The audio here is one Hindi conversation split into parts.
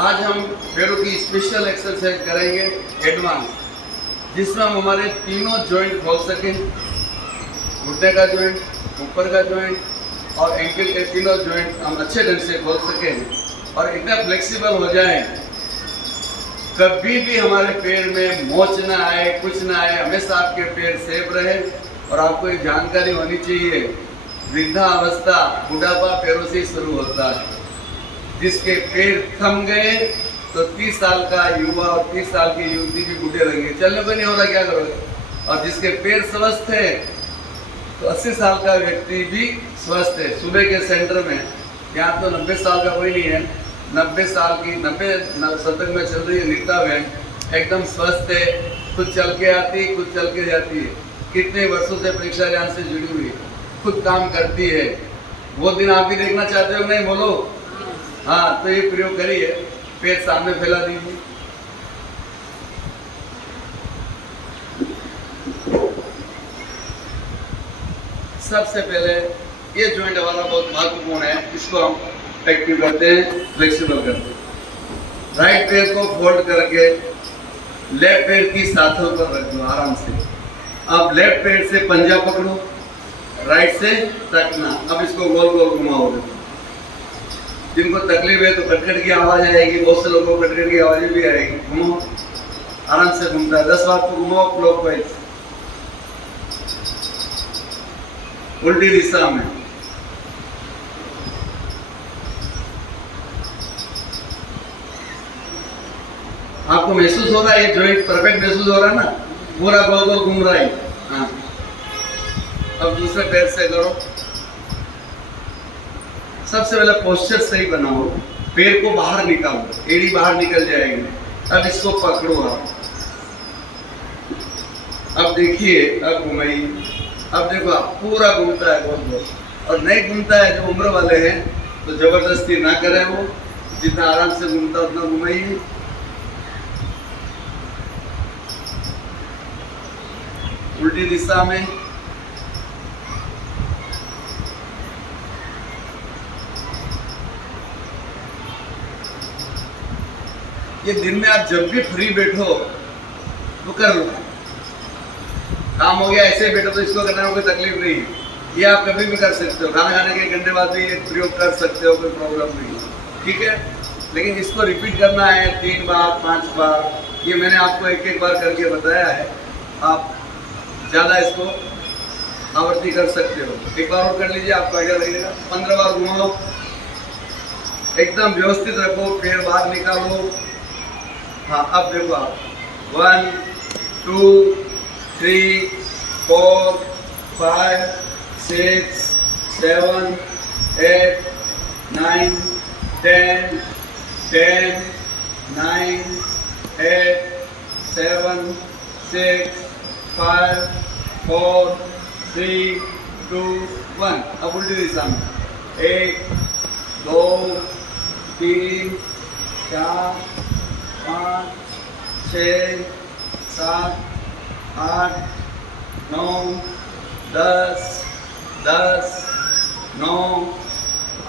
आज हम पैरों की स्पेशल एक्सरसाइज करेंगे एडवांस, जिसमें हम हमारे तीनों जॉइंट खोल सकें, घुटने का जॉइंट, ऊपर का जॉइंट और एंकल के तीनों जॉइंट हम अच्छे ढंग से खोल सकें और इतना फ्लेक्सिबल हो जाए कभी भी हमारे पैर में मोच ना आए, कुछ ना आए, हमेशा आपके पैर सेफ रहे। और आपको एक जानकारी होनी चाहिए, वृद्धावस्था बुढ़ापा पैरों से शुरू होता है। जिसके पैर थम गए तो 30 साल का युवा और 30 साल की युवती भी बूढ़े लगेंगे, चलने को नहीं हो रहा, क्या करोगे। और जिसके पैर स्वस्थ है तो 80 साल का व्यक्ति भी स्वस्थ है। सुबह के सेंटर में यहाँ तो 90 साल का कोई नहीं है, 90 साल की 90 शतक में चल रही है नीता बहन, एकदम स्वस्थ है, खुद चल के आती, खुद चल के जाती है, कितने वर्षों से परीक्षा ज्ञान से जुड़ी हुई है, खुद काम करती है। वो दिन आप भी देखना चाहते हो नहीं, बोलो हाँ। तो ये प्रयोग करिए, पैर सामने फैला दीजिए, सबसे पहले ये जॉइंट हमारा बहुत महत्वपूर्ण है, इसको हम एक्टिव करते हैं, फ्लेक्सिबल करते हैं। राइट पैर को फोल्ड करके लेफ्ट पैर की साथों पर रख दो आराम से। अब लेफ्ट पैर से पंजा पकड़ो, राइट से टकना। अब इसको गोल गोल घुमाओगे। जिनको तकलीफ है तो कटकट की आवाज आएगी, बहुत से लोगों को कटकट की आवाज भी आएगी। घुमाओ, आराम से घूमता है। 10 बार को घुमाओ क्लॉकवाइज, उल्टी दिशा में। आपको महसूस हो रहा है ये जॉइंट परफेक्ट महसूस हो रहा है ना, पूरा गोल गोल घूम रहा है। हाँ, अब दूसरे पैर से करो। सबसे पहले पोस्चर सही बनाओ, पैर को बाहर निकालो, एड़ी बाहर निकल जाएगी। अब इसको पकड़ो आप। अब देखिए, अब घुमाइए। अब देखो आप पूरा घूमता है गोल गोल, और नहीं घूमता है जो उम्र वाले हैं तो जबरदस्ती ना करें, वो जितना आराम से घूमता उतना घुमाइए। उल्टी दिशा में। ये दिन में आप जब भी फ्री बैठो तो कर लो, काम हो गया ऐसे बैठो तो इसको करने में कोई तकलीफ नहीं है। ये आप कभी भी कर सकते हो, खाना खाने के 1 घंटे बाद भी ये प्रयोग कर सकते हो, कोई प्रॉब्लम नहीं है, ठीक है। लेकिन इसको रिपीट करना है 3 बार 5 बार, ये मैंने आपको एक बार करके बताया है। आप ज़्यादा इसको आवृत्ति कर सकते हो। एक बार और कर लीजिए, आपको आइडिया लगेगा। 15 बार घुमाओ, एकदम व्यवस्थित रखो, पैर बाहर निकालो। हाँ, अब देखो आप 1 2 3 4 5 6 7 8 9 10 10 9 8 7 6 5 4 3 2 1। अब उल्टी दिशा में 1 2 3 4 5 6 7 8 9 10 10 9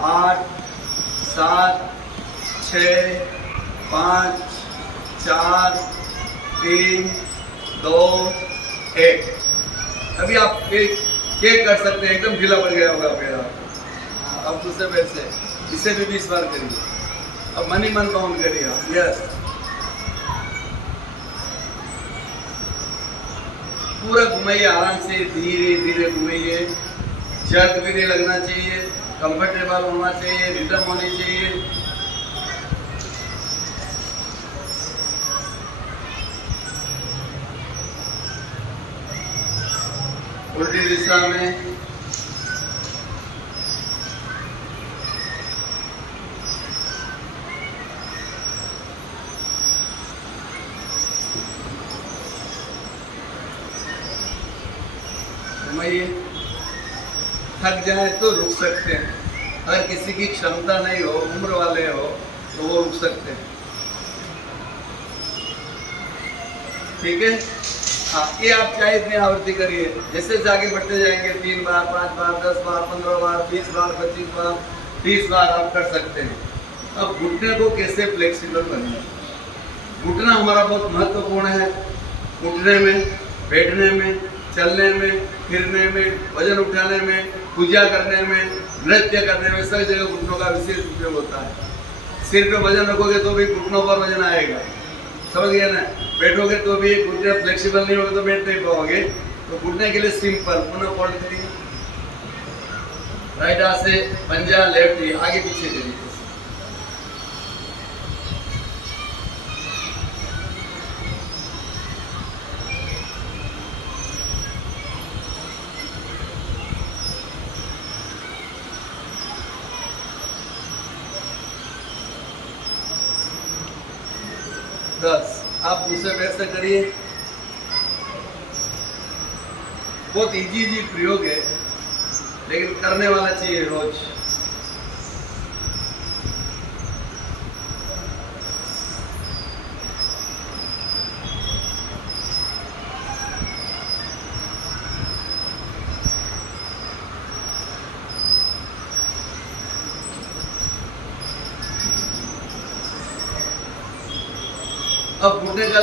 8 7 6 5 4 3 2 1। अभी आप चेक कर सकते हैं, एकदम ढीला पड़ गया होगा पैर। अब दूसरे पैर से इसे भी 20 बार करिए। अब मन ही मन काउंट करिए आप। यस, पूरा घुमाइए आराम से, धीरे धीरे घुमाइए। जर्क भी नहीं लगना चाहिए, कंफर्टेबल होना चाहिए, रिदम होनी चाहिए। उल्टी दिशा में घुमाइए। थक जाए तो रुक सकते हैं, अगर किसी की क्षमता नहीं हो, उम्र वाले हो तो वो रुक सकते हैं, ठीक है। हाँ, ये आप चाहे इतनी आवृत्ति करिए, जैसे जैसे आगे बढ़ते जाएंगे 3 बार 5 बार 10 बार 15 बार 20 बार 25 बार 30 बार आप कर सकते हैं। अब घुटने को कैसे फ्लेक्सिबल करना है? घुटना हमारा बहुत महत्वपूर्ण है। उठने में, बैठने में, चलने में, फिरने में, वजन उठाने में, पूजा करने में, नृत्य करने में, सभी जगह घुटनों का विशेष उपयोग होता है। सिर पे वजन रखोगे तो भी घुटनों पर वजन आएगा, समझ गया ना। बैठोगे तो भी घुटने फ्लेक्सिबल नहीं होगे तो बैठ नहीं पाओगे। तो घुटने के लिए सिंपल, पुनः फोल्ड करिए, राइट हाथ से पंजा, लेफ्ट आगे पीछे करिए। आप दूसरे पैर से करिए। बहुत इजी प्रयोग है, लेकिन करने वाला चाहिए रोज। अब घुटने का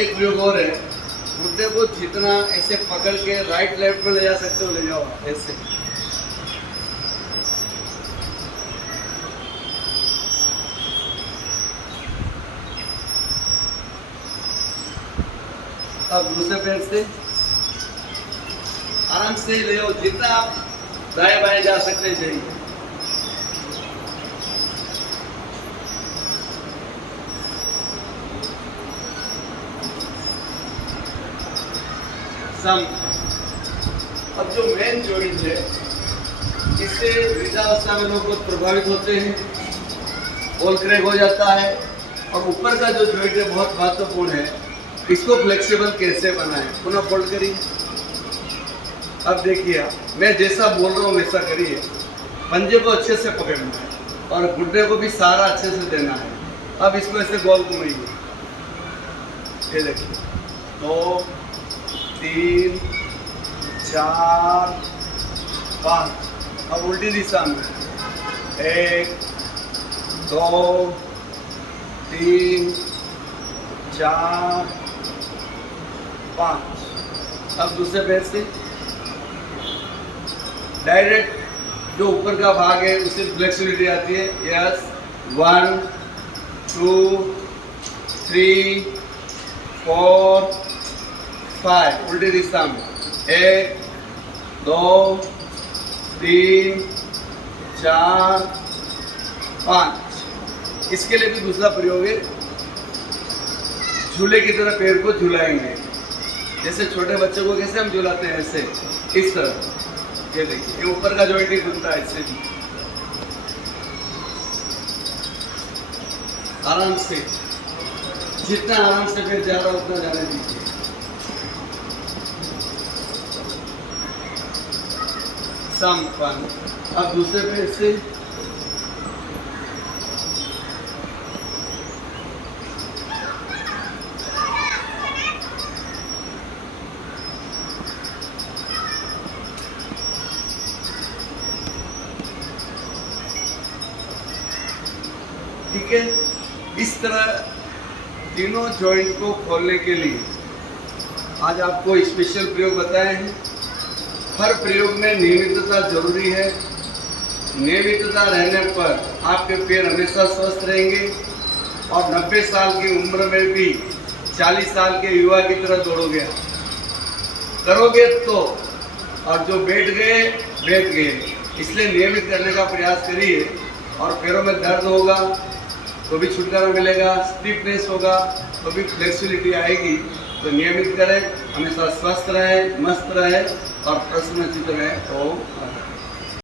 एक प्रयोग और है। घुटने को जितना ऐसे पकड़ के राइट लेफ्ट में ले जा सकते हो ले जाओ, ऐसे। अब दूसरे पैर से आराम से ले जाओ, जितना आप दाएं बाएं जा सकते जाइए। अब जो मेन जॉइंट है, इससे वृद्धावस्था में लोग बहुत प्रभावित होते हैं, बोल क्रैक हो जाता है। और ऊपर का जो जॉइंट है बहुत महत्वपूर्ण है, इसको फ्लेक्सिबल कैसे बनाएं। पुनः फोल्ड करिए। अब देखिए, मैं जैसा बोल रहा हूँ वैसा करिए। पंजे को अच्छे से पकड़ना है और घुटने को भी सारा अच्छे से देना है। अब इसको ऐसे गोल घुमाइए, ये देखिए, 2 3 4 5। अब उल्टी दिशा में 1 2 3 4 5। अब दूसरे पैर से डायरेक्ट जो ऊपर का भाग है उससे फ्लेक्सिबिलिटी आती है। यस, 1 2 3 4 5। उल्टी दिशा में 1 2 3 4 5। इसके लिए भी दूसरा प्रयोग है, झूले की तरह पैर को झुलाएंगे। जैसे छोटे बच्चों को कैसे हम झुलाते हैं, ऐसे, इस तरह। ये देखिए, ये ऊपर का जॉइंट ही खुलता है इससे भी। आराम से, जितना आराम से पैर जा रहा उतना जाने दीजिए। संपन्न। अब दूसरे पैर से ठीक है। इस तरह तीनों जॉइंट को खोलने के लिए आज आपको स्पेशल प्रयोग बताए हैं। हर प्रयोग में नियमितता जरूरी है। नियमितता रहने पर आपके पैर हमेशा स्वस्थ रहेंगे और 90 साल की उम्र में भी 40 साल के युवा की तरह दौड़ोगे, करोगे तो। और जो बैठ गए। इसलिए नियमित करने का प्रयास करिए। और पैरों में दर्द होगा तो भी छुटकारा मिलेगा, स्टिफनेस होगा तो भी फ्लेक्सिबिलिटी आएगी। तो नियमित करें, हमेशा स्वस्थ रहे, मस्त रहे और प्रसन्नचित्त रहे। तो